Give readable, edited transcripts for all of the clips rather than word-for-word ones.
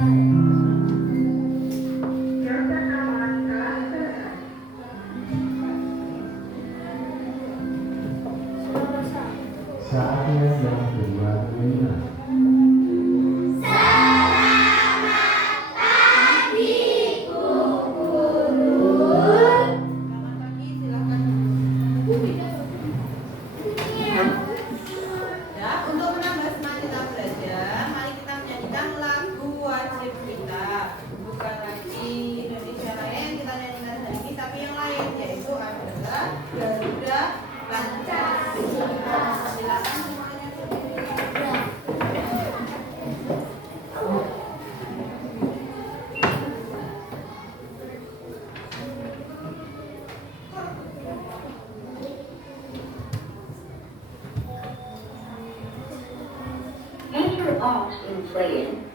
Saatnya yang kedua menang. Major art in playing.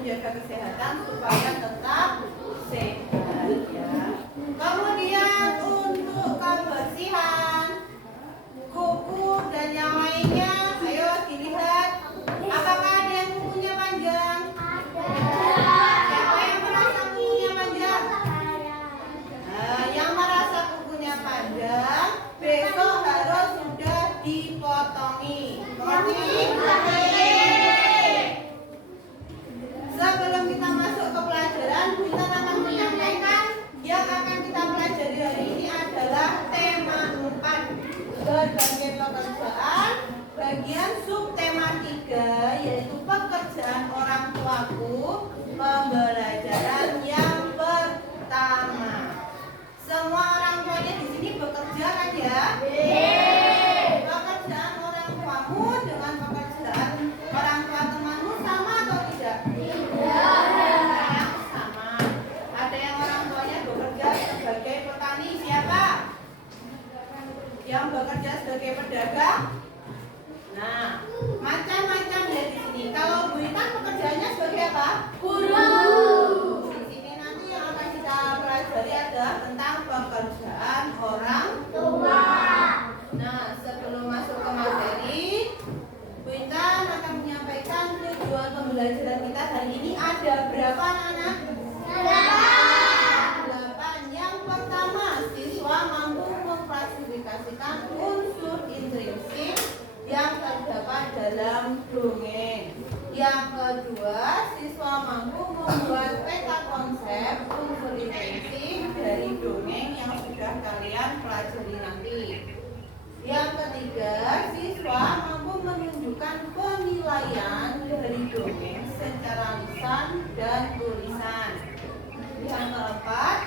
Menjaga kesehatan supaya tetap sehat ya. Kemudian untuk kebersihan kuku dan yang lainnya, ayo dilihat. Apakah ada yang kukunya panjang? Siapa yang merasa kukunya panjang? Yang merasa kukunya panjang besok harus sudah dipotongi. Sebelum kita masuk ke pelajaran, kita akan menyampaikan yang akan kita pelajari hari ini adalah tema 4 berbagai pekerjaan, bagian subtema 3 yaitu pekerjaan orang tuaku, pembelajaran yang pertama. Semua orang tuanya di sini bekerja kan ya? Pekerjaan orang tuamu dengan pekerjaan orang tua temanmu sama atau tidak? Sama. Ada yang orang tuanya bekerja sebagai petani, siapa? Yang bekerja sebagai pedagang? Nah, macam-macam ya di sini. Kalau Bu Intan pekerjaannya sebagai apa? Guru. Di sini nanti yang akan kita pelajari adalah tentang pekerjaan orang tua. Nah, sebelum masuk ke materi, Bu Intan akan menyampaikan tujuan pembelajaran kita hari ini ada berapa anak-anak? 8. Yang pertama, siswa mampu mengklasifikasikan unsur intrinsik yang terdapat dalam dongeng. Yang kedua, siswa mampu membuat peta konsep unsur intensi dari dongeng yang sudah kalian pelajari nanti. Yang ketiga, siswa mampu menunjukkan penilaian dari dongeng secara lisan dan tulisan. Yang keempat,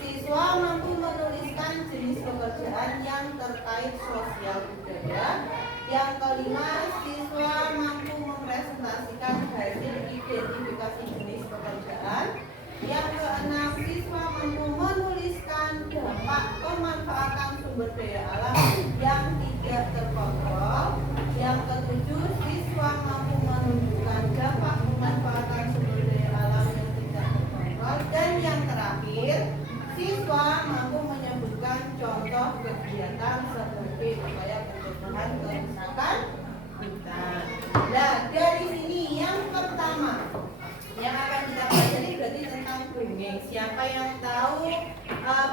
siswa mampu menuliskan jenis pekerjaan yang terkait sosial budaya. Yang kelima, siswa mampu mempresentasikan hasil identifikasi jenis pekerjaan. Yang keenam, siswa mampu menuliskan dampak pemanfaatan sumber daya alam yang tidak terkontrol. Yang ketujuh, siswa mampu menunjukkan dampak pemanfaatan sumber daya alam yang tidak terkontrol. Dan yang terakhir, siswa mampu menyebutkan contoh kegiatan sebagai upaya pencegahan kerusakan hutan. Nah, dari sini yang pertama yang akan kita pelajari berarti tentang dongeng. Siapa yang tahu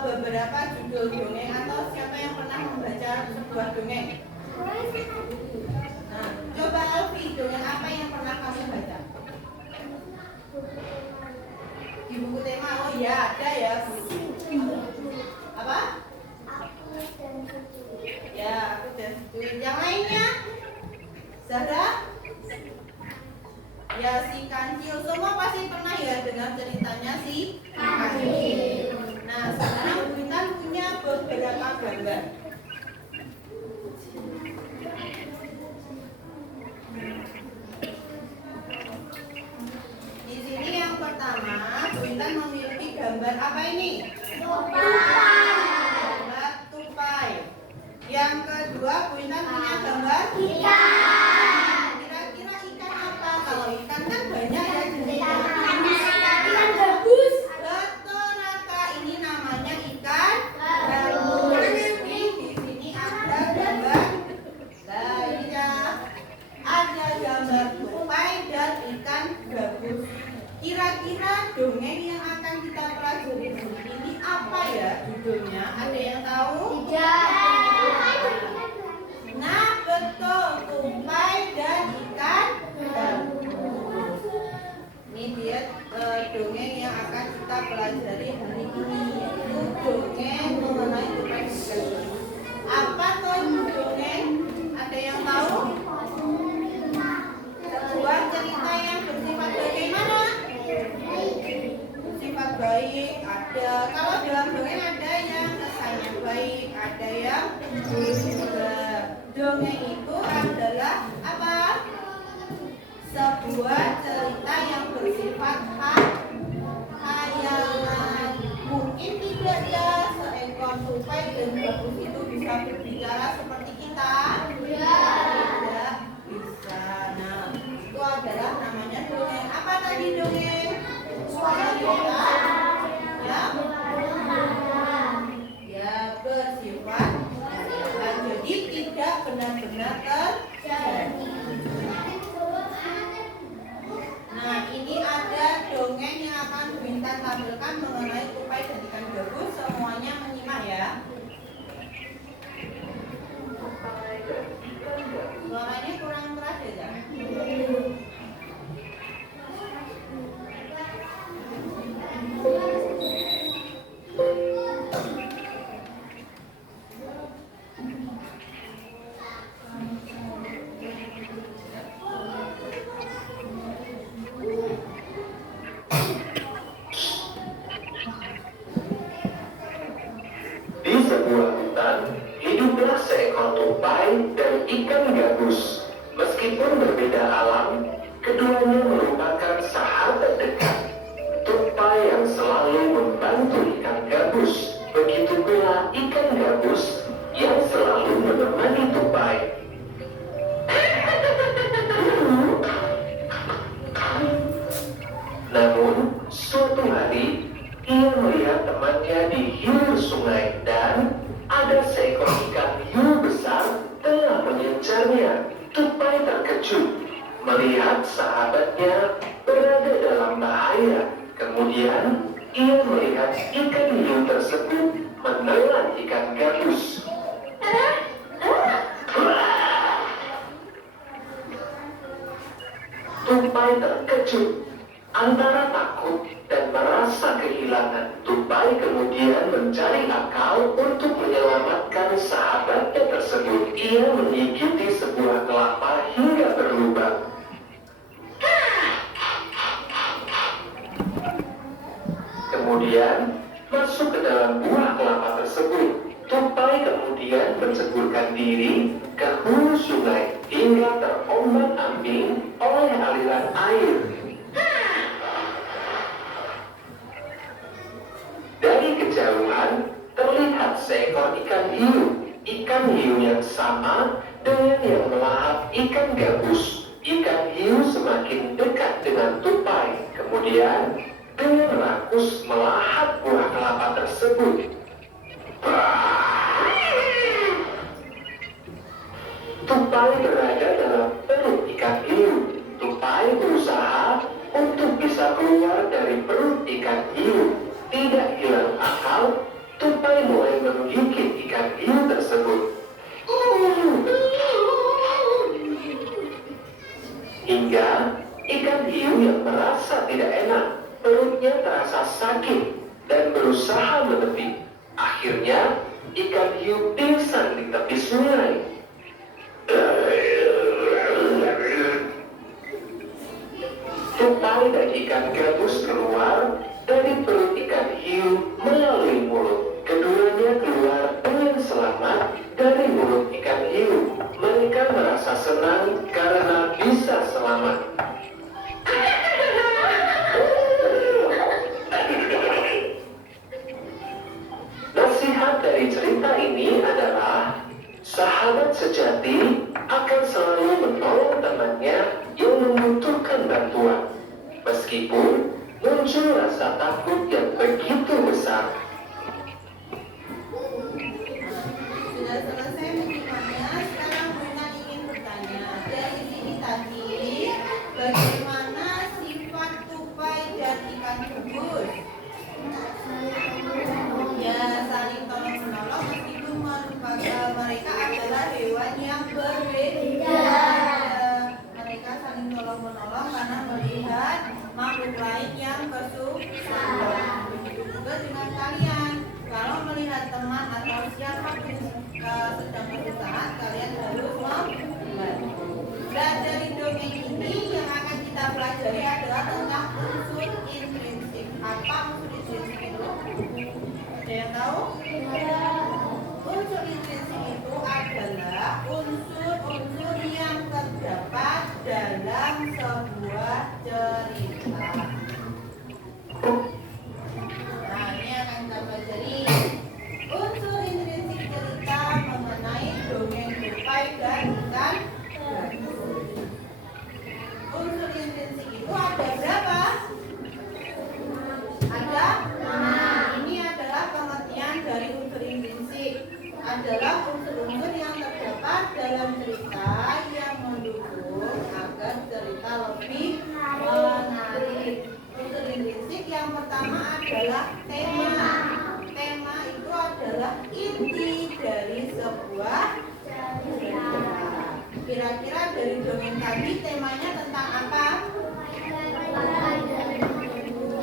beberapa judul dongeng atau siapa yang pernah membaca sebuah dongeng? Nah, coba Alfi, dongeng apa yang pernah kamu baca? Di buku tema, oh ya ada ya. Apa? Ya, aku dan Duit. Yang lainnya? Zahra? Ya, si Kancil. Semua pasti pernah ya dengar ceritanya si Kancil. Nah, sekarang Bu Intan punya beberapa gambar. Di sini yang pertama, Bu Intan memiliki gambar apa ini? Gambar tupai. Yang kedua, Bu Intan punya gambar ikan. Kira-kira ikan apa? Kalau ikan kan banyak ya jenisnya. Ikan gabus. Betul, Raka. Ini namanya ikan gabus. Di sini ada gambar. Nah, ini ya. Ada gambar tupai dan ikan gabus. Kira-kira dongeng yang akan kita pelajari ini apa ya judulnya? Ada yang tahu? Nah, betul, tupai dan ikan gabus. Ini dia dongeng yang akan kita pelajari hari ini, yaitu dongeng mengenai tupai dan ikan gabus. Apa tuh dongeng? Ada yang tahu? Sebuah cerita yang bersifat bagaimana? Bersifat baik. Ada, kalau dalam dongeng ada yang kesannya baik, ada yang buruk juga. Dongeng itu adalah apa? Sebuah cerita yang bersifat khayalan. Mungkin tidak ya seekor tupai dan gabus itu bisa berbicara seperti kita. Tidak bisa. Nah, itu adalah namanya dongeng. Apa tadi dongeng? Suara kita ya bersifat jadi tidak benar-benar terjadi. Nah, ini ada dongeng yang akan Bu Intan tampilkan mengenai tupai dan ikan gabus. Semuanya menyimak ya. Suaranya kurang keras ya. Di sebuah hutan, hiduplah seekor tupai dan ikan gabus. Meskipun berbeda alam, keduanya merupakan sahabat dekat. Tupai yang selalu membantu ikan gabus, begitu pula ikan gabus yang selalu menemani tupai. Namun, suatu hari, ia melihat temannya di hilir sungai dan ada seekor ikan hiu besar tengah mengincarnya. Tupai terkejut melihat sahabatnya berada dalam bahaya. Kemudian, ia melihat ikan hiu tersebut menelan ikan gabus. Tupai terkejut. Antara takut dan merasa kehilangan, Tupai kemudian mencari akal untuk menyelamatkan sahabatnya tersebut. Ia menggigiti sebuah kelapa hingga berlubang. Kemudian masuk ke dalam buah kelapa tersebut. Tupai kemudian menceburkan diri ke hulu sungai hingga terombang-ambing oleh aliran air. Dari kejauhan terlihat seekor ikan hiu. Ikan hiu yang sama dengan yang melahap ikan gabus. Ikan hiu semakin dekat dengan Tupai. Kemudian dengan rakus melahap buah kelapa tersebut. Tupai berada dalam perut ikan hiu. Tupai berusaha untuk bisa keluar dari perut ikan hiu. Tidak hilang akal, Tupai mulai menggigit ikan hiu tersebut. Hingga ikan hiu yang merasa tidak enak, perutnya terasa sakit dan berusaha menepi. Akhirnya, ikan hiu pingsan di tepi sungai. Tupai dan ikan gabus keluar dari perut ikan hiu melalui mulut. Keduanya keluar dengan selamat dari mulut ikan hiu. Mereka merasa senang karena bisa selamat. Nasihat dari cerita ini adalah sahabat sejati akan selalu menolong temannya yang membutuhkan bantuan, meskipun muncul rasa takut yang begitu besar. Sudah selesai menyimaknya, sekarang Buina ingin bertanya. Dari sini tadi, bagaimana sifat tupai dan ikan gabus? Ya, saling tolong menolong meskipun mereka adalah hewan yang berbeda. Mereka saling tolong menolong karena melihat makhluk lain yang kesusahan. Begitu juga dengan kalian. Kalau melihat teman atau siapa sedang kesusahan, kalian harus membantu. Dan dari dongeng ini yang akan kita pelajari adalah tentang unsur intrinsik. Apa unsur intrinsik itu? Ada yang tahu? Unsur intrinsik itu adalah unsur-unsur yang terdapat dalam sebuah cerita. Nah, ini akan kita pelajari unsur intrinsik cerita mengenai dongeng tupai dan ikan gabus. Unsur intrinsik itu ada berapa? Ada? Nah, ini adalah pengertian dari unsur intrinsik. Adalah unsur-unsur yang terdapat dalam cerita yang mendukung agar cerita lebih menarik. Unsur intrinsik yang pertama adalah tema. Tema itu adalah inti dari sebuah cerita. Kira-kira dari dongeng tadi temanya tentang apa?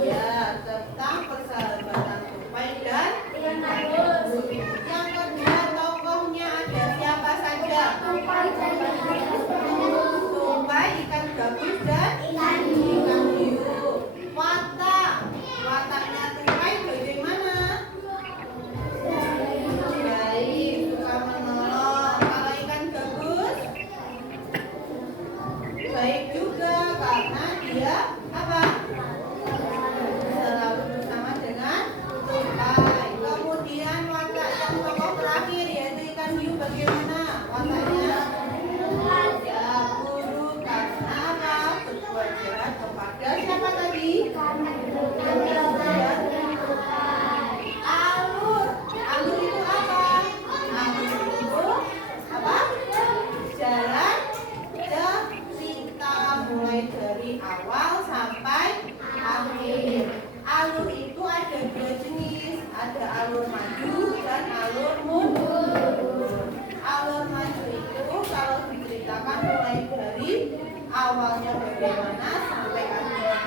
Ya, tentang persahabatan tupai dan ikan gabus. Yang kedua, tokohnya ada siapa saja? Tupai, ikan gabus dan ikan hiu. Wataknya tupai bagaimana? Baik, suka menolong. Kalau ikan gabus baik juga karena dia apa? Selalu bersama dengan tupai. Kemudian watak yang tokoh terakhir yaitu ikan hiu bagaimana wataknya? Ya, buruk karena apa? Berbuat jahat kepada siapa tadi? Alur itu apa? Alur itu apa? Jalan cerita mulai dari awal sampai akhir. Alur itu ada dua jenis, ada alur maju dan alur mundur. Alur maju itu kalau diceritakan mulai dari awalnya bagaimana sampai akhirnya.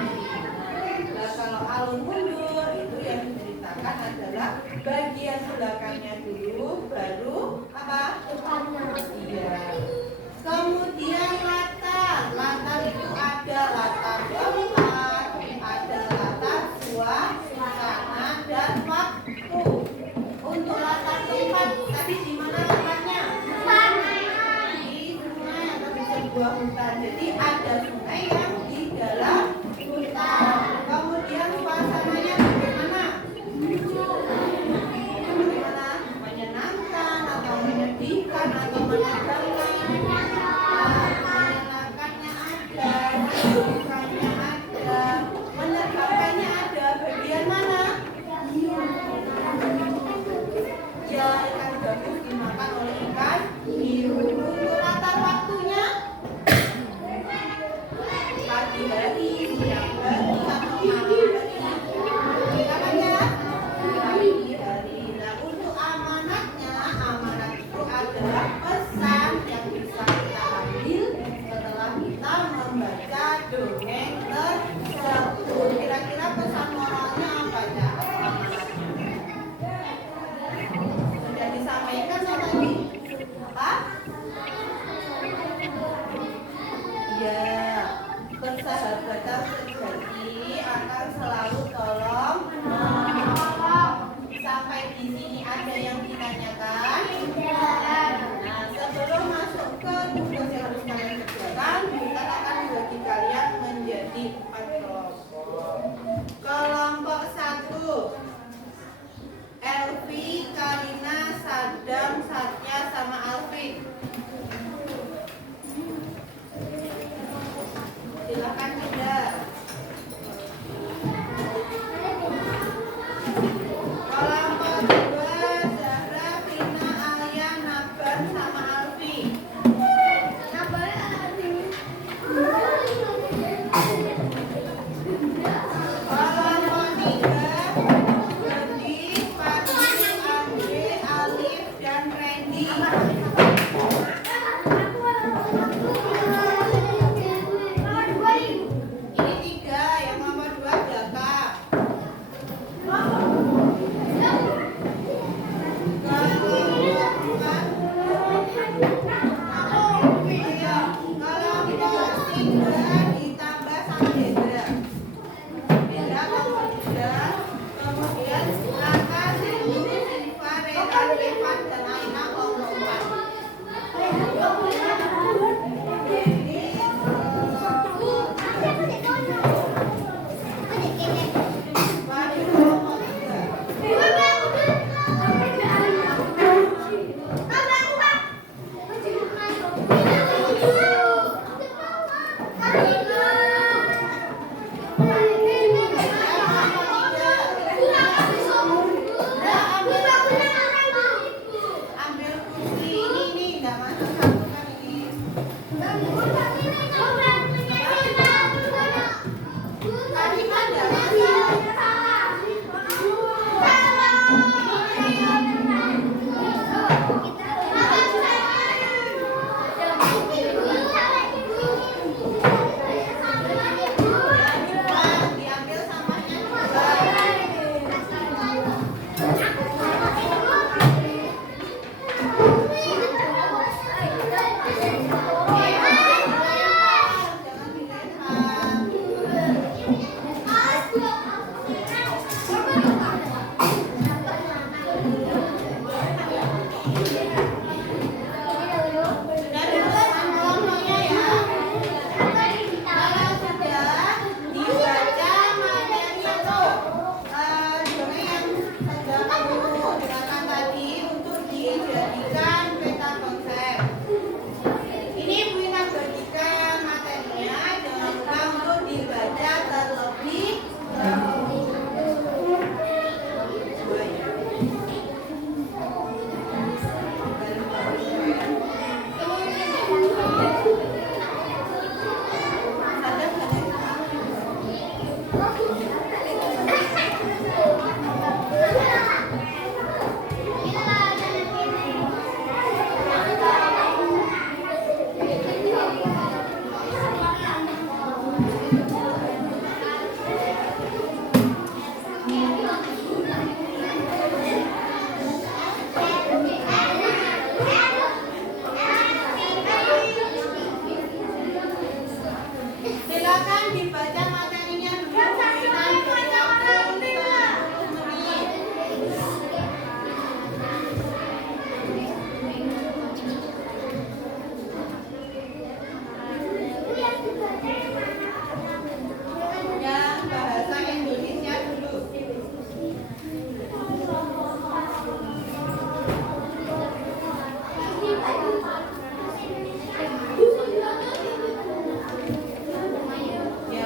Nah, kalau alun mundur itu yang diceritakan adalah bagian belakangnya dulu, baru apa? Depannya. Iya. Kemudian latar. Latar itu ada latar tempat, ada latar suasana dan waktu. Untuk latar tempat tadi di mana tempatnya? Di sungai atau di sebuah hutan. Jadi ada sungai yang di dalam hutan. Kemudian suasananya bagaimana? Bagaimana? Menyenangkan atau menyedihkan atau menegangkan? Menyenangkannya ada, menyedihkannya ada, menegangkannya ada. Bagian mana? Ya, ikan gabus dimakan oleh ikan hiu. Untuk latar waktunya pagi hari, siang hari, atau malam hari. Namanya pagi hari. Nah, untuk amanatnya, amanat itu adalah pesan yang bisa kita ambil setelah kita membaca dongeng tersebut. Kira-kira pesan moralnya apa ya? Sudah disampaikan sama Ibu? Apa? Ya, persahabatan sejati akan selalu tolong menolong. Sampai di sini ada yang ditanyakan? Nah, sebelum masuk ke tugas yang harus kalian kerjakan, kita akan bagi kalian menjadi 4 kelompok. Kelompok 1, Elvi, Karina, Sadam, Satya, sama Alvin. Silakan Dinda. Kelompok 2, Zahra, Vina, Alia, Nabar, sama Alfi. Kelompok 3, Gedi, Fadli, Andre, Alif, dan Randy. Silakan dibaca materinya dulu. Yang bahasa Indonesia dulu. Ya,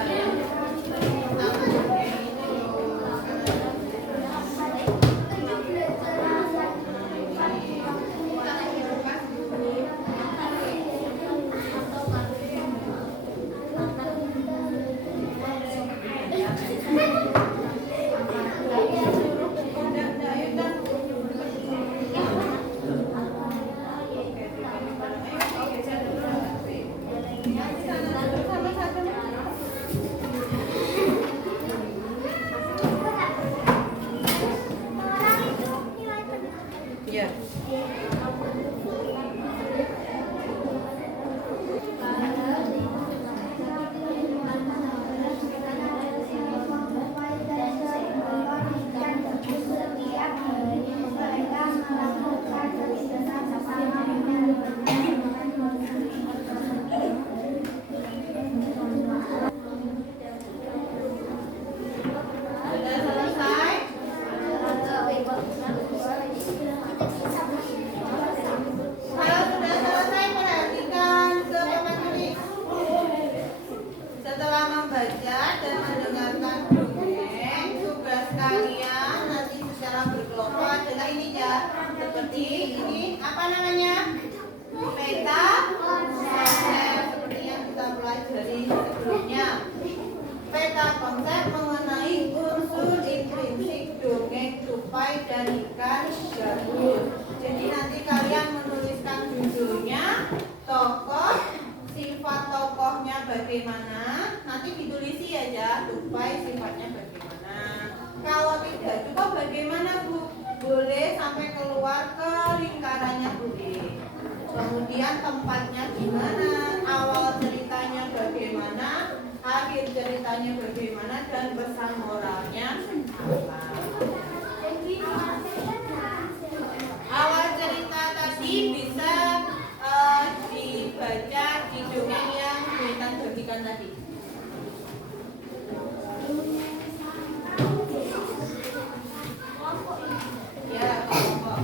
Ya. Sudah selesai? Kalau sudah selesai, perhatikan ke papan tulis. Setelah membaca dan mendengarkan dongeng, tugas kalian nanti secara berkelompok adalah ini ya. Seperti ini, apa namanya? Peta konsep, seperti yang kita pelajari sebelumnya. Peta konsep mengenai unsur intrinsik dongeng tupai dan ikan gabus. Jadi nanti kalian menuliskan judulnya, tokoh, sifat tokohnya bagaimana. Nanti ditulisi aja tupai sifatnya bagaimana. Kalau tidak cukup bagaimana Bu? Boleh sampai keluar ke lingkarannya boleh. Kemudian tempatnya gimana, awal ceritanya bagaimana, akhir ceritanya bagaimana, dan pesan moralnya apa. Awal cerita tadi bisa dibaca di dongeng yang Intan bagikan tadi. Ya, kelompok.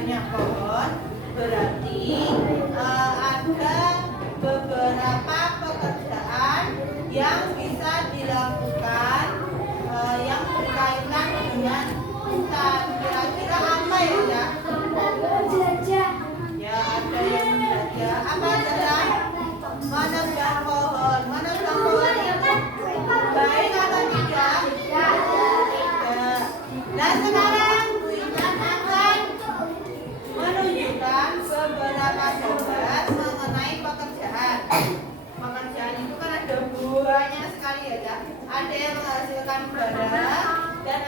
banyak pohon, berarti ada beberapa pekerjaan yang bisa dilakukan yang berkaitan dengan hutan. Kira-kira apa ya? Ya, ada yang menjajah. Apa saja? Menebang pohon. Menebang pohon itu baik atau tidak? Tidak. Nah, sekarang Bu Intan akan menunjukkan beberapa gambar mengenai pekerjaan. Pekerjaan itu kan ada banyak sekali ya, Cak. Ada yang menghasilkan barang dan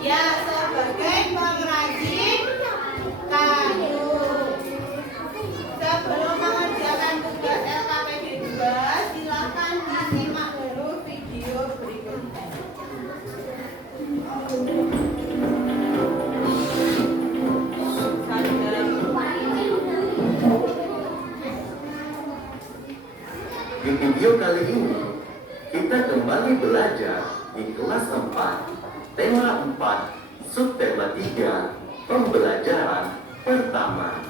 Ya, sebagai pengrajin kayu. Sebelum mengerjakan tugas LKPD 2, silakan disimak dulu video berikutnya. Di video kali ini, kita kembali belajar di kelas 4, tema 4, subtema 3, pembelajaran pertama.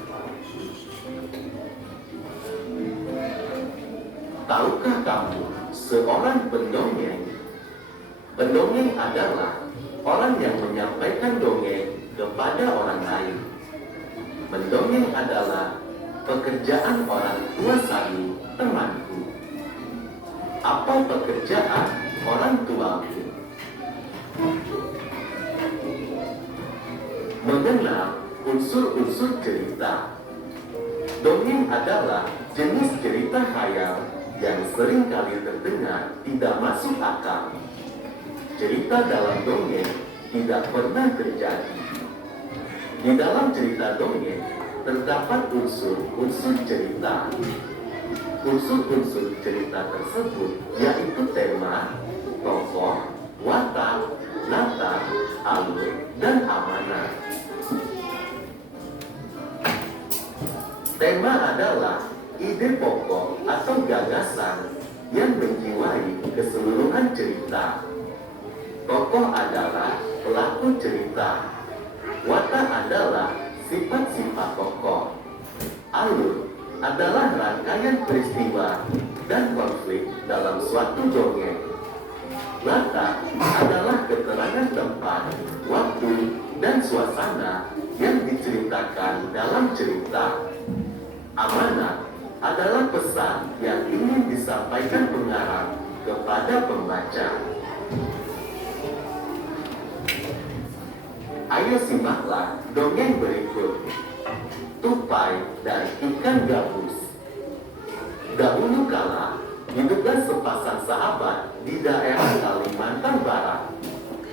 Tahukah kamu seorang pendongeng? Pendongeng adalah orang yang menyampaikan dongeng kepada orang lain. Mendongeng adalah pekerjaan orang tua saya, temanku. Apa pekerjaan orang tuamu? Mengenal unsur-unsur cerita. Dongeng adalah jenis cerita khayal yang sering kali terdengar tidak masuk akal. Cerita dalam dongeng tidak pernah terjadi. Di dalam cerita dongeng terdapat unsur-unsur cerita. Unsur-unsur cerita tersebut yaitu tema, tokoh, watak, latar, alur, dan amanah. Tema adalah ide pokok atau gagasan yang menjiwai keseluruhan cerita. Tokoh adalah pelaku cerita. Watak adalah sifat-sifat tokoh. Alur adalah rangkaian peristiwa dan konflik dalam suatu dongeng. Latar adalah keterangan tempat, waktu, dan suasana yang diceritakan dalam cerita. Amanah adalah pesan yang ingin disampaikan pengarang kepada pembaca. Ayo simaklah dongeng berikut. Tupai dan ikan gabus. Dahulu kala, hiduplah sepasang sahabat di daerah Kalimantan Barat.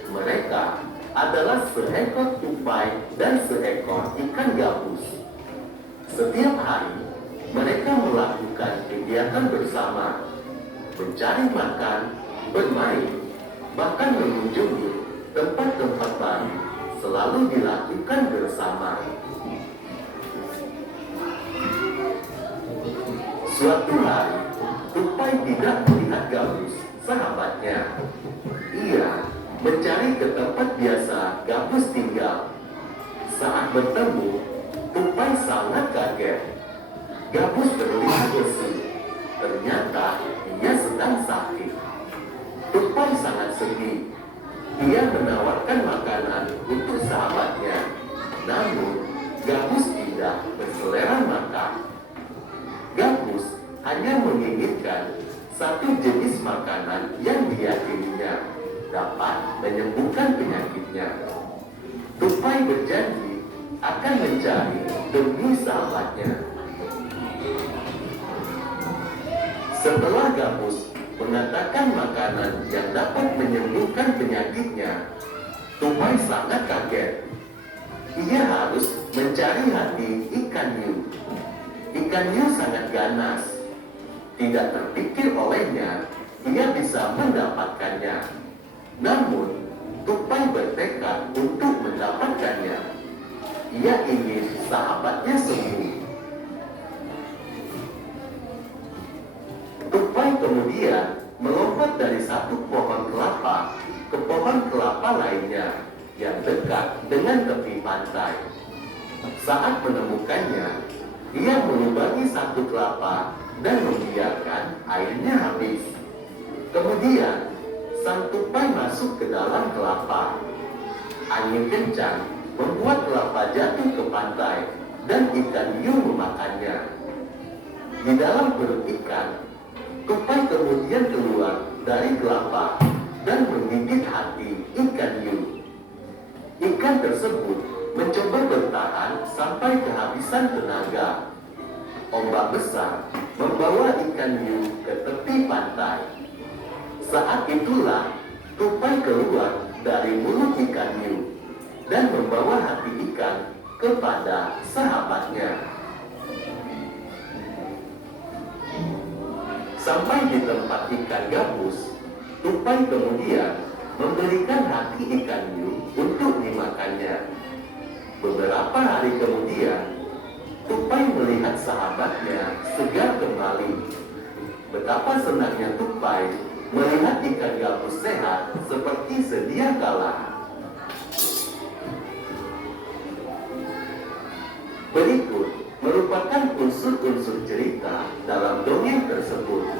Mereka adalah seekor tupai dan seekor ikan gabus. Setiap hari, mereka melakukan kegiatan bersama, mencari makan, bermain, bahkan mengunjungi tempat-tempat baru selalu dilakukan bersama. Suatu hari, tupai tidak melihat gabus, sahabatnya. Ia mencari ke tempat biasa gabus tinggal. Saat bertemu, tupai sangat kaget. Gabus terlihat lesu. Ternyata ia sedang sakit. Tupai sangat sedih. Ia menawarkan makanan untuk sahabatnya. Namun, gabus tidak berselera makan. Gabus hanya menginginkan satu jenis makanan yang diyakininya dapat menyembuhkan penyakitnya. Tupai berjanji akan mencari demi sahabatnya. Setelah gabus mengatakan makanan yang dapat menyembuhkan penyakitnya, tupai sangat kaget. Ia harus mencari hati ikan hiu. Ikan hiu sangat ganas. Tidak terpikir olehnya ia bisa mendapatkannya. Namun, tupai bertekad untuk mendapatkannya. Ia ingin sahabatnya sembuh. Tupai kemudian melompat dari satu pohon kelapa ke pohon kelapa lainnya yang dekat dengan tepi pantai. Saat menemukannya, ia melubangi satu kelapa dan membiarkan airnya habis. Kemudian, sang tupai masuk ke dalam kelapa. Angin kencang membuat kelapa jatuh ke pantai dan ikan hiu memakannya. Di dalam perut ikan, tupai kemudian keluar dari kelapa dan menggigit hati ikan hiu. Ikan tersebut mencoba bertahan sampai kehabisan tenaga. Ombak besar membawa ikan hiu ke tepi pantai. Saat itulah tupai keluar dari mulut ikan ikan hiu dan membawa hati ikan kepada sahabatnya. Sampai di tempat ikan gabus, tupai kemudian memberikan hati ikan hiu untuk dimakannya. Beberapa hari kemudian, tupai melihat sahabatnya segar kembali. Betapa senangnya tupai melihat ikan gabus sehat seperti sedia kala. Berikut merupakan unsur-unsur cerita dalam dongeng tersebut.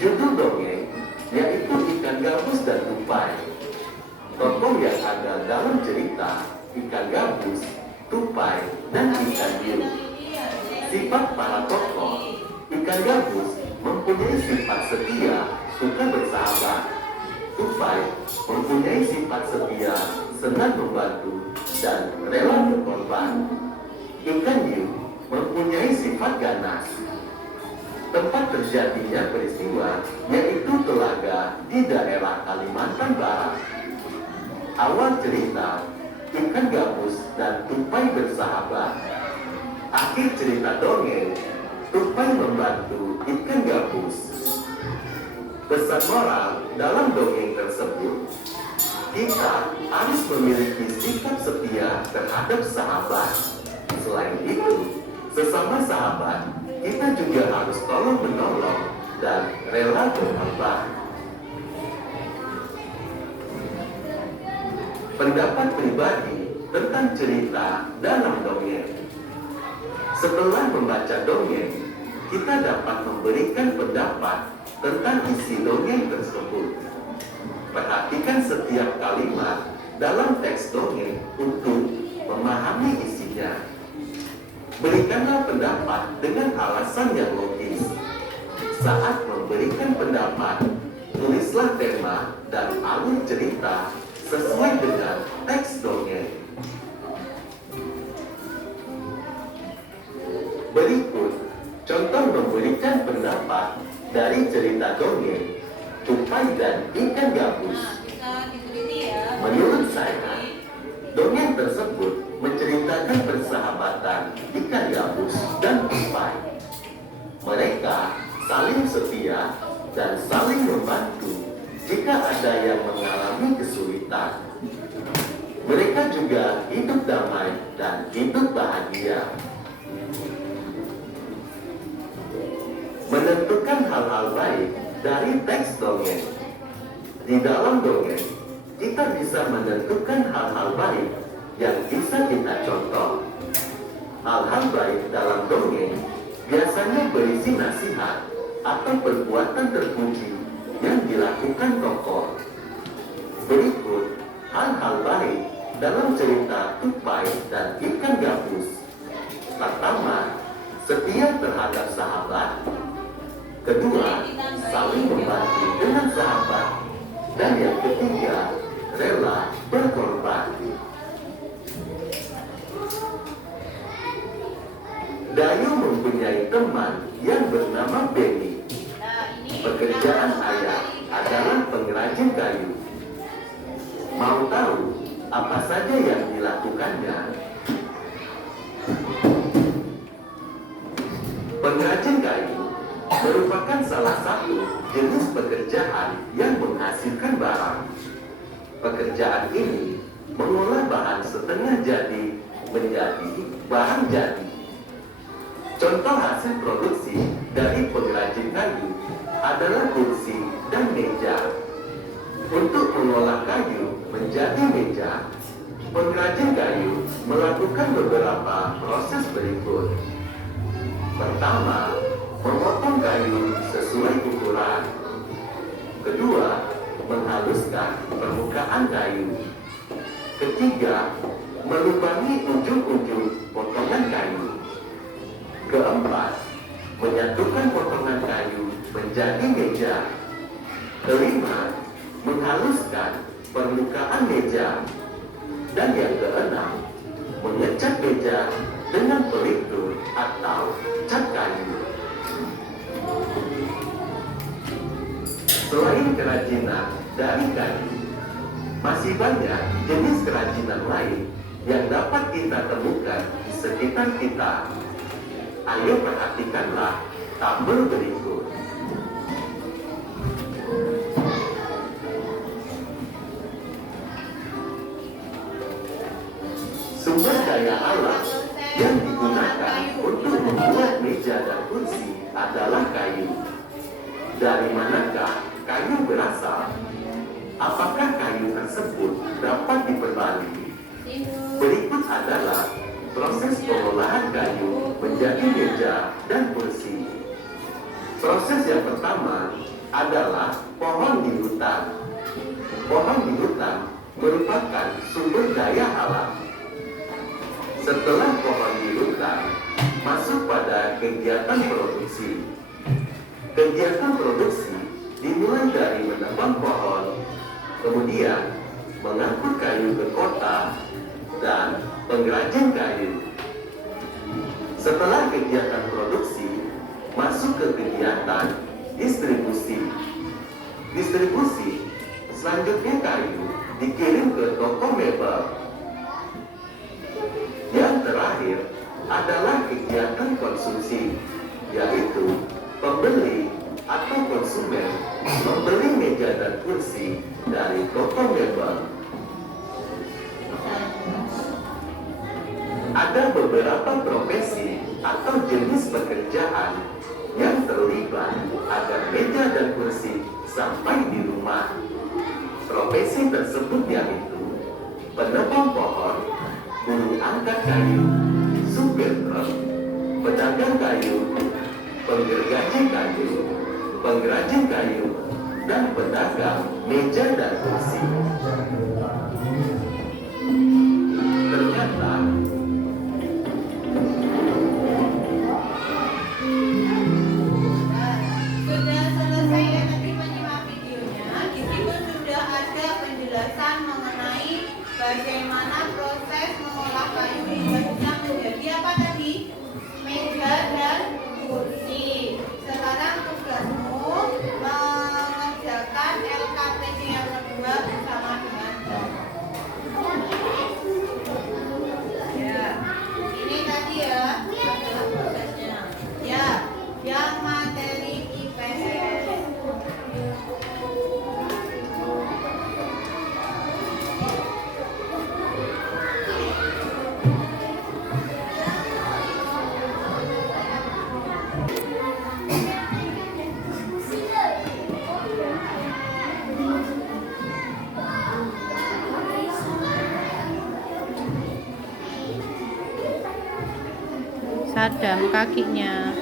Judul dongeng yaitu Ikan Gabus dan Tupai. Tokoh yang ada dalam cerita ikan gabus, tupai, dan ikan hiu. Sifat para tokoh: ikan gabus mempunyai sifat setia, suka bersahabat. Tupai mempunyai sifat setia, senang membantu, dan rela berkorban. Ikan hiu mempunyai sifat ganas. Tempat terjadinya peristiwa yaitu telaga di daerah Kalimantan Barat. Awal cerita, ikan gabus dan tupai bersahabat. Akhir cerita dongeng, tupai membantu ikan gabus. Pesan moral dalam dongeng tersebut, kita harus memiliki sikap setia terhadap sahabat. Selain itu, sesama sahabat, kita juga harus tolong-menolong dan rela berkorban. Pendapat pribadi tentang cerita dalam dongeng. Setelah membaca dongeng, kita dapat memberikan pendapat tentang isi dongeng tersebut. Perhatikan setiap kalimat dalam teks dongeng untuk memahami isinya. Berikanlah pendapat dengan alasan yang logis. Saat memberikan pendapat, tulislah tema dan alur cerita sesuai dengan teks dongeng. Berikut contoh memberikan pendapat dari cerita dongeng Tupai dan Ikan Gabus. Menurut saya, dongeng tersebut menceritakan persahabatan ikan gabus dan tupai. Mereka saling setia dan saling membantu jika ada yang mengalami kesulitan. Mereka juga hidup damai dan hidup bahagia. Menentukan hal-hal baik dari teks dongeng. Di dalam dongeng, kita bisa menentukan hal-hal baik yang bisa kita contoh. Hal-hal baik dalam dongeng biasanya berisi nasihat atau perbuatan terpuji yang dilakukan tokoh. Berikut hal-hal baik dalam cerita Tupai dan Ikan Gabus. Pertama, setia terhadap sahabat. Kedua, saling membantu dengan sahabat. Dan yang ketiga, rela berkorban. Dayu mempunyai teman yang bernama Benny. Pekerjaan ayah adalah pengrajin kayu. Mau tahu apa saja yang dilakukannya? Pengrajin kayu merupakan salah satu jenis pekerjaan yang menghasilkan barang. Pekerjaan ini mengolah bahan setengah jadi menjadi barang jadi. Contoh hasil produksi dari pengrajin kayu adalah kursi dan meja. Untuk mengolah kayu menjadi meja, pengrajin kayu melakukan beberapa proses berikut. Pertama, memotong kayu sesuai ukuran. Kedua, menghaluskan permukaan kayu. Ketiga, melubangi ujung-ujung potongan kayu. Keempat, menyatukan potongan kayu menjadi meja. Kelima, menghaluskan permukaan meja. Dan yang keenam, mengecat meja dengan pelipur atau cat kayu. Selain kerajinan dari kayu, Masih banyak jenis kerajinan lain yang dapat kita temukan di sekitar kita. Ayo perhatikanlah tabel berikut. Sumber daya alam yang digunakan untuk membuat meja dan kursi adalah kayu. Dari manakah kayu berasal? Apakah kayu tersebut dapat diperbarui? Berikut adalah proses pengolahan kayu menjadi meja dan kursi. Proses yang pertama adalah pohon di hutan. Pohon di hutan merupakan sumber daya alam. Setelah pohon di hutan masuk pada kegiatan produksi. Kegiatan produksi dimulai dari menebang pohon, kemudian mengangkut kayu ke kota, dan pengrajin kayu. Setelah kegiatan produksi, masuk ke kegiatan distribusi. Distribusi, selanjutnya kayu dikirim ke toko mebel. Yang terakhir adalah kegiatan konsumsi, yaitu pembeli atau konsumen membeli meja dan kursi dari toko mebel. Ada beberapa profesi atau jenis pekerjaan yang terlibat agar meja dan kursi sampai di rumah. Profesi tersebut yaitu penebang pohon, buruh angkat kayu, supir truk, pedagang kayu, penggergaji kayu, pengrajin kayu, dan pedagang meja dan kursi. Ternyata sudah selesai ya tadi menyimak videonya. Di situ sudah ada penjelasan mengenai bagaimana proses mengolah kayu hingga bisa menjadi apa tadi? Meja dan kursi. Sekarang tugasmu mengerjakan LKPD yang kedua bersama dengan ya. Ini tadi ya adalah prosesnya. Ya, yang materi IPS. Sadam kakinya.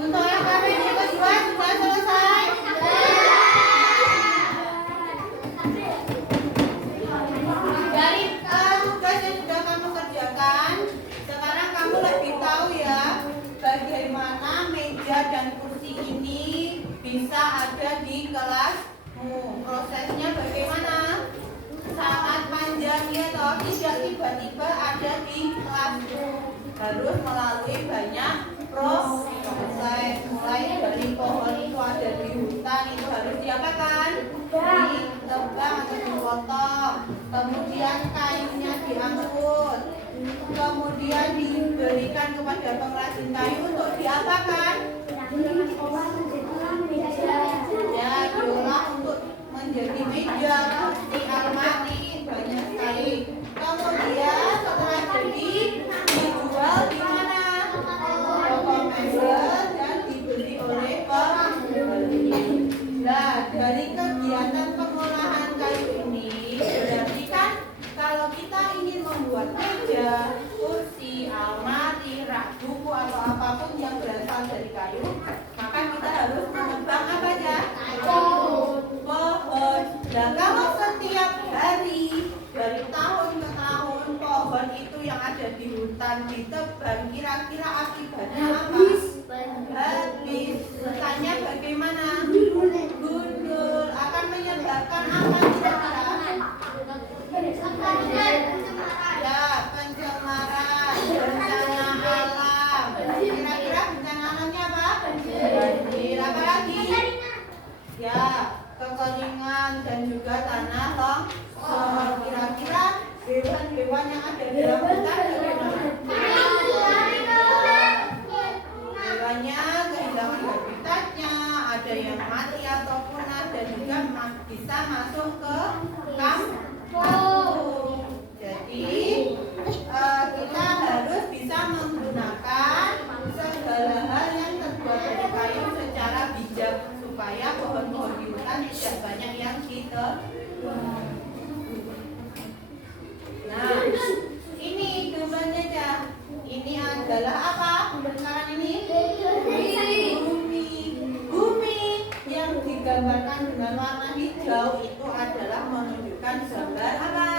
Untuk yang KPD kedua sudah selesai. Dari tugas yang sudah kamu kerjakan, sekarang kamu lebih tahu ya bagaimana meja dan kursi ini bisa ada di kelasmu. Prosesnya bagaimana? Sangat panjang ya toh, tidak tiba-tiba ada di kelasmu. Harus melalui banyak proses. Mulai dari pohon itu ada di hutan, itu harus diapakan? Ditebang atau dipotong. Kemudian kayunya diangkut. Kemudian diberikan kepada pengrajin kayu untuk diapakan? Ya, diolah untuk menjadi meja, kursi, almari, banyak sekali. Kemudian setelah jadi dijual di mana? Toko mebel dan dibeli oleh pembeli. Nah, dari kegiatan pengolahan kayu ini berarti kan kalau kita ingin membuat meja, kursi, almari, rak buku atau apapun yang berasal dari kayu, maka kita harus menebang apa aja? Pohon. Dan kalau setiap hari dari tahun ke tahun pohon itu yang ada di hutan ditebang, kira-kira akibatnya apa? ada yang mati atau punah dan juga bisa masuk ke kampung. Jadi kita harus bisa menggunakan segala hal yang terbuat dari kayu secara bijak supaya pohon-pohon di hutan tidak banyak yang ditebang. Nah, ini gambarnya ya. Ini adalah apa? Sekarang ini bumi yang digambarkan dengan warna hijau itu adalah menunjukkan gambar apa?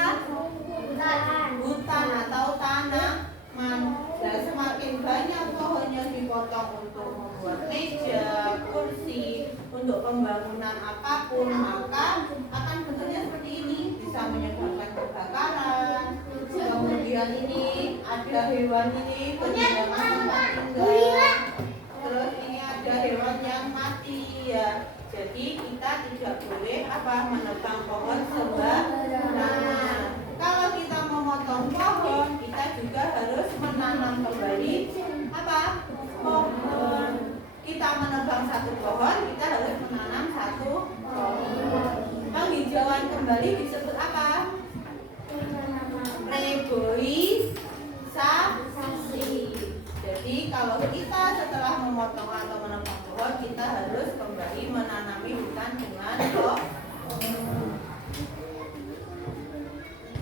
Hutan atau tanaman. Dan semakin banyak pohon yang dipotong untuk membuat meja, kursi, untuk pembangunan apapun, maka akan bentuknya seperti ini, bisa menyebabkan kebakaran. Kemudian ini ada hewan ini kehilangan tempat tinggal. Terus ini ada hewan yang mati ya. Jadi kita tidak boleh menebang pohon sembarangan. Kalau kita memotong pohon, kita juga harus menanam kembali pohon. Kita menebang satu pohon, kita harus menanam satu pohon. Penghijauan kembali disebut apa? Reboisasi. Jadi kalau kita setelah memotong atau menebang pohon, kita harus kembali menanami hutan dengan pohon.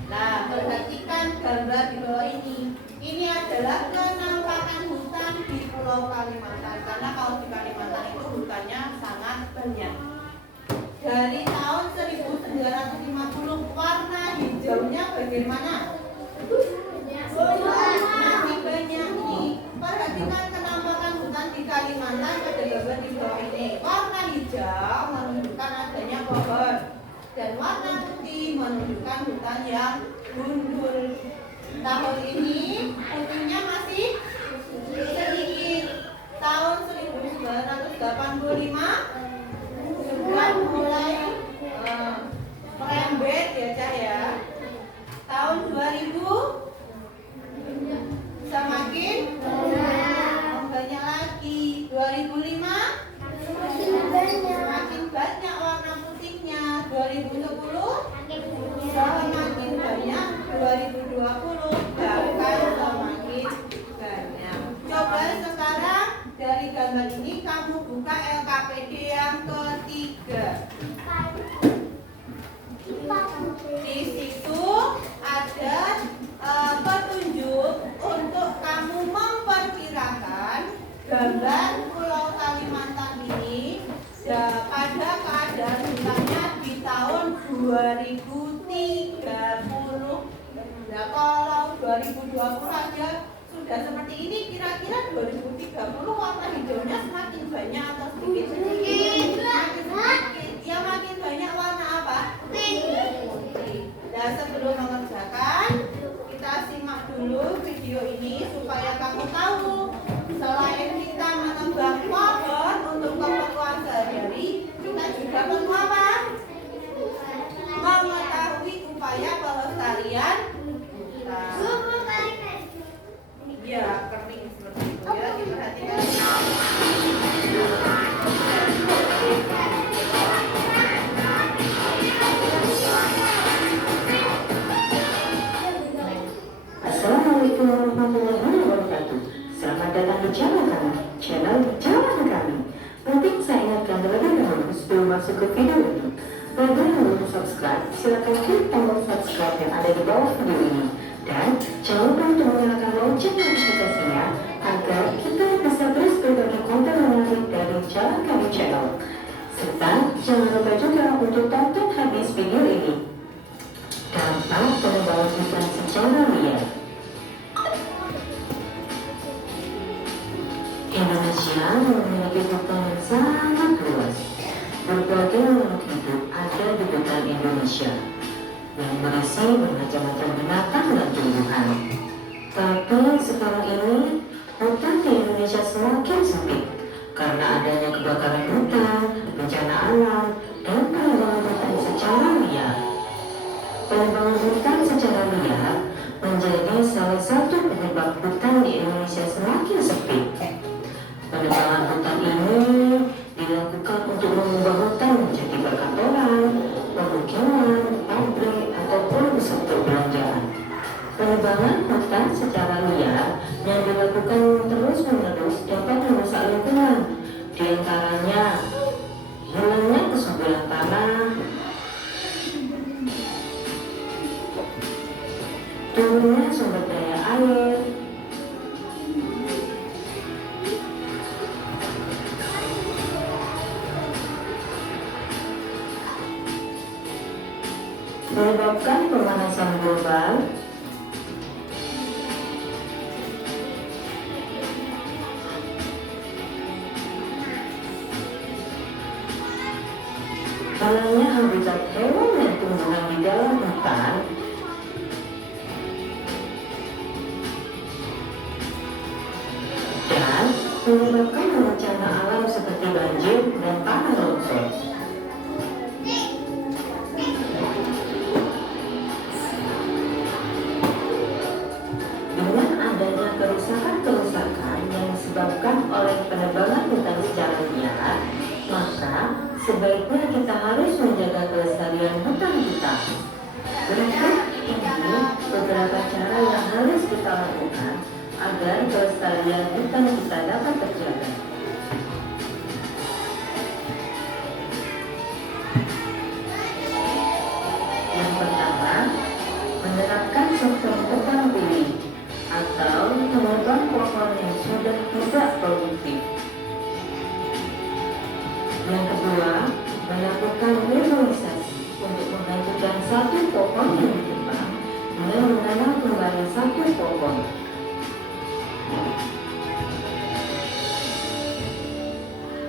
Nah, perhatikan gambar di bawah ini. Ini adalah penampakan hutan di Pulau Kalimantan. Karena kalau di Kalimantan itu hutannya sangat banyak. Dari tahun 1950 warna hijaunya bagaimana? Masih banyak nih. Perhatikan penampakan hutan di Kalimantan pada gambar di bawah ini. Warna hijau menunjukkan adanya pohon. Dan warna putih menunjukkan hutan yang gundul. Tahun ini putihnya masih sedikit. Tahun 1985 sudah mulai merembet ya Cah ya. Tahun 2000 semakin banyak lagi. 2005 semakin banyak warna putihnya. 2010 semakin banyak. 2020 bahkan semakin banyak. Coba sekarang dari gambar ini kamu buka LKPD yang ketiga. Di situ ada petunjuk untuk kamu memperkirakan gambar Pulau Kalimantan ini pada keadaan hutannya di tahun 2030. Nah, kalau 2020 aja sudah seperti ini, kira-kira 2030 warna hijaunya semakin banyak atau sedikit? Semakin sedikit. Yang makin banyak warna apa? Putih. Nah, sebelum mengerjakan, kita simak dulu video ini supaya kamu tahu selain kita menebang pohon untuk keperluan sehari-hari, kita juga perlu apa? Mengetahui upaya pelestarian hutan. Ya, kering seperti itu ya, diperhatikan. Assalamualaikum warahmatullahi wabarakatuh. Selamat datang di channel kami, channel Bicara Kami. Penting saya ingatkan terlebih dahulu sebelum masuk ke video ini. Bagi yang belum subscribe, silakan klik tombol subscribe yang ada di bawah video ini. Dan jangan lupa untuk menyalakan lonceng notifikasinya agar kita bisa terus berbagi konten menarik dari Jalan Kami Channel. Serta jangan lupa juga untuk tonton habis video ini. Dampak penebangan hutan secara liar. Indonesia memiliki hutan yang sangat luas. Berbagai makhluk hidup ada di hutan Indonesia yang berisi bermacam-macam binatang dan tumbuhan. Tapi sekarang ini hutan di Indonesia semakin sempit karena adanya kebakaran hutan, bencana alam, dan penebangan hutan secara liar. Penebangan hutan secara liar menjadi salah satu penyebab hutan di Indonesia semakin sempit. Penebangan hutan ini dilakukan bukan untuk mengubah hutan menjadi perkantoran, pemukiman, pabrik, ataupun pusat perbelanjaan. Penebangan hutan secara liar yang dilakukan terus-menerus dapat merusak lingkungan, di antaranya hilangnya kesuburan tanah, turunnya sumber daya air, menyebabkan pemanasan global, hilangnya habitat hewan dan tumbuhan di dalam hutan, dan menyebabkan bencana alam seperti banjir dan tanah longsor. Dengan adanya kerusakan-kerusakan yang disebabkan oleh penebangan hutan secara liar, maka sebaiknya kita harus menjaga kelestarian hutan kita. Berikut ini beberapa cara yang harus kita lakukan agar kelestarian hutan kita dapat terjaga. Yang pertama, menerapkan sistem tebang pilih atau menebang pohon yang sudah tidak produktif. Yang kedua, melakukan reboisasi untuk menggantikan satu pohon yang ditebang dengan menanam kembali satu pohon.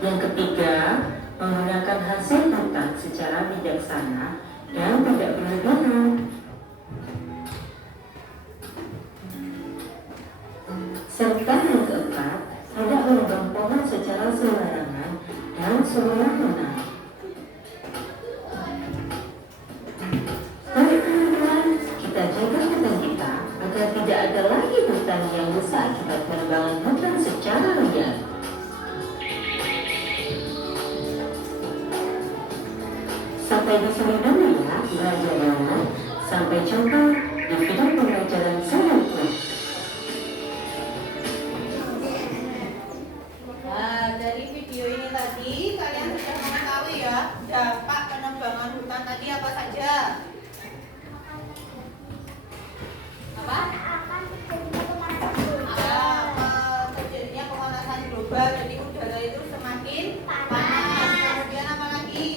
Yang ketiga, menggunakan hasil hutan secara bijaksana dan tidak berlebihan. Serta yang keempat, tidak menebang pohon secara sembarangan dan semena-mena. Mari teman-teman, kita jaga hutan kita agar tidak ada lagi hutan yang rusak akibat penebangan hutan secara liar. Sampai di sini dulu ya belajarnya. Sampai jumpa di video pembelajaran selanjutnya. Nah, dari video ini tadi kalian sudah mengetahui ya dampak penebangan hutan tadi apa saja? Apa? Terjadinya pemanasan global, jadi udara itu semakin panas. Kemudian apa lagi?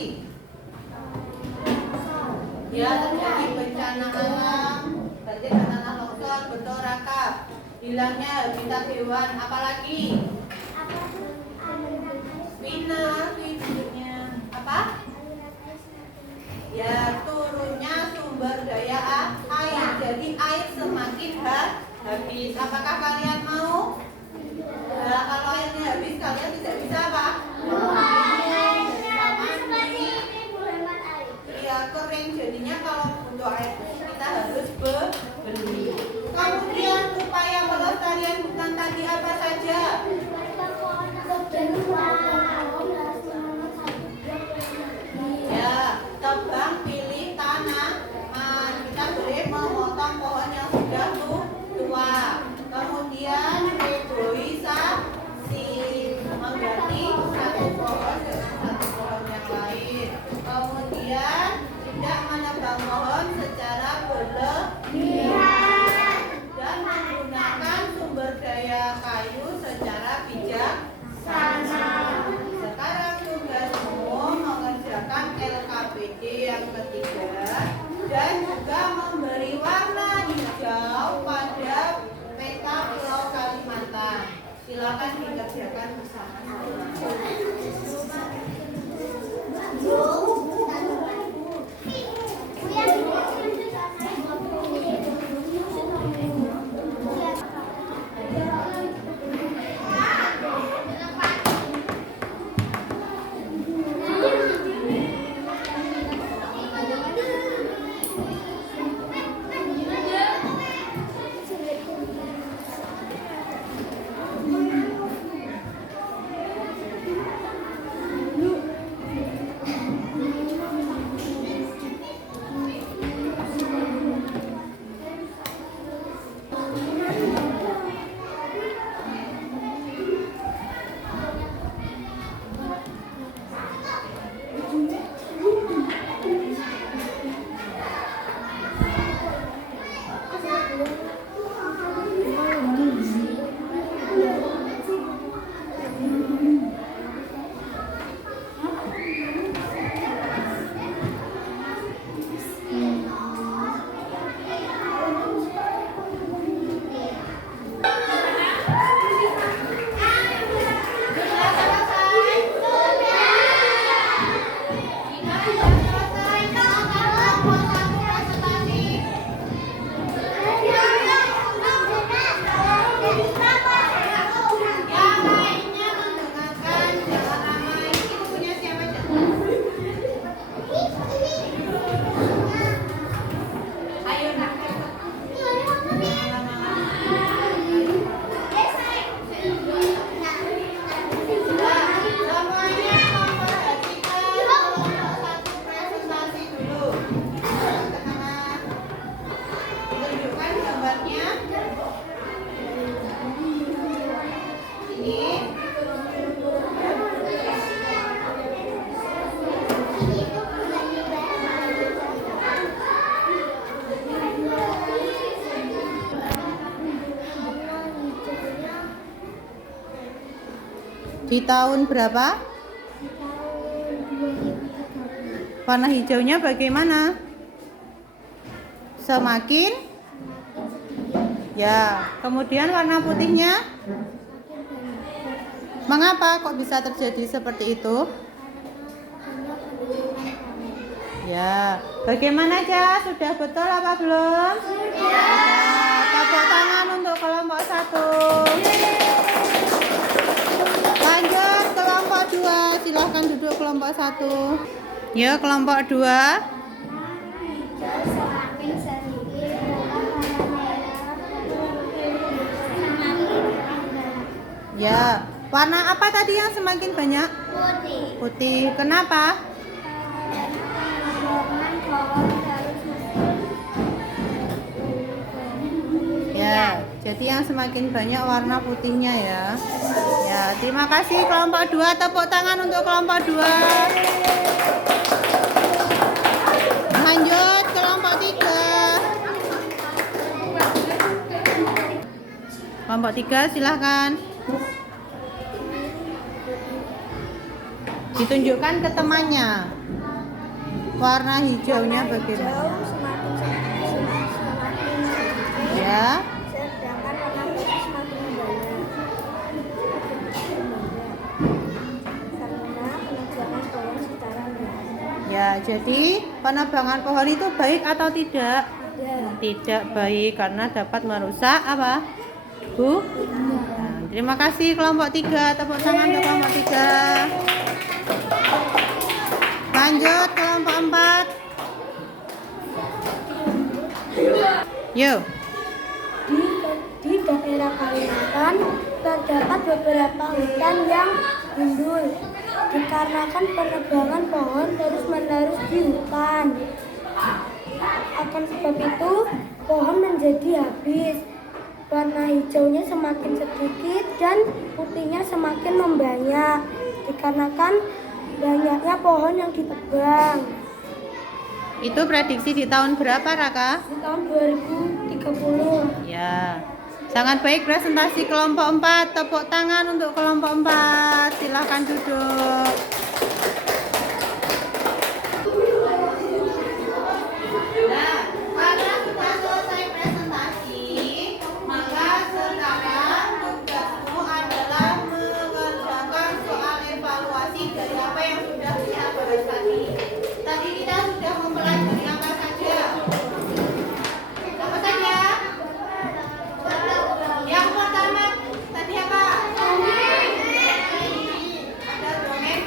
Ya, terjadi bencana alam, banjir dan tanah longsor, betul Raka. Hilangnya habitat hewan, apalagi? Benar, videonya apa? Ya, turunnya sumber daya air. Jadi air semakin habis. Apakah kalian mau? Nah, kalau airnya habis, kalian tidak bisa apa? Ya, kering. Jadinya kalau butuh air kita harus beli. Kemudian upaya pelestarian hutan tadi apa saja? Ya, tebang pilih tanaman. Kita boleh memotong pohon yang sudah tua. Kemudian Di tahun berapa? Warna hijaunya bagaimana? Semakin? Ya, kemudian warna putihnya? Mengapa kok bisa terjadi seperti itu? Ya, bagaimana Ca? Sudah betul apa belum? Sudah. Tepuk tangan untuk kelompok 1. Lanjut kelompok 2. Silahkan duduk kelompok 1. Ya, kelompok 2. Ya, warna apa tadi yang semakin banyak? Putih. Putih. Kenapa? Ya, jadi yang semakin banyak warna putihnya ya. Ya, terima kasih kelompok 2. Tepuk tangan untuk kelompok 2. Lanjut kelompok 3. Kelompok 3 silahkan. Ditunjukkan ke temannya. Warna hijaunya bagaimana? Ya. Sedangkan warna putih semakin banyak. Karena penebangan pohon secara merata. Ya, jadi penebangan pohon itu baik atau tidak? Tidak baik karena dapat merusak apa? Bu? Nah, terima kasih kelompok 3. Tepuk tangan untuk kelompok 3. Lanjut kelompok 4. Yuk. Di daerah Kalimantan terdapat beberapa hutan yang gundul dikarenakan penebangan pohon terus-menerus di hutan. Akan sebab itu pohon menjadi habis. Warna hijaunya semakin sedikit dan putihnya semakin membanyak dikarenakan banyaknya pohon yang ditebang. Itu prediksi di tahun berapa, Raka? Di tahun 2030. Ya. Sangat baik presentasi kelompok 4. Tepuk tangan untuk kelompok 4. Silahkan duduk. Nah, karena sudah selesai presentasi, maka sekarang tugasmu adalah mengerjakan soal evaluasi dari apa yang sudah kita bahas tadi. Tadi kita sudah mempelajari apa saja? Apa saja? Yang pertama tadi apa? Ada dongeng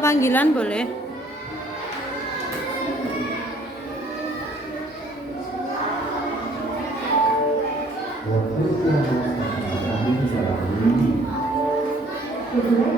panggilan boleh. Waktu yang kami bisa lalui. Kedua,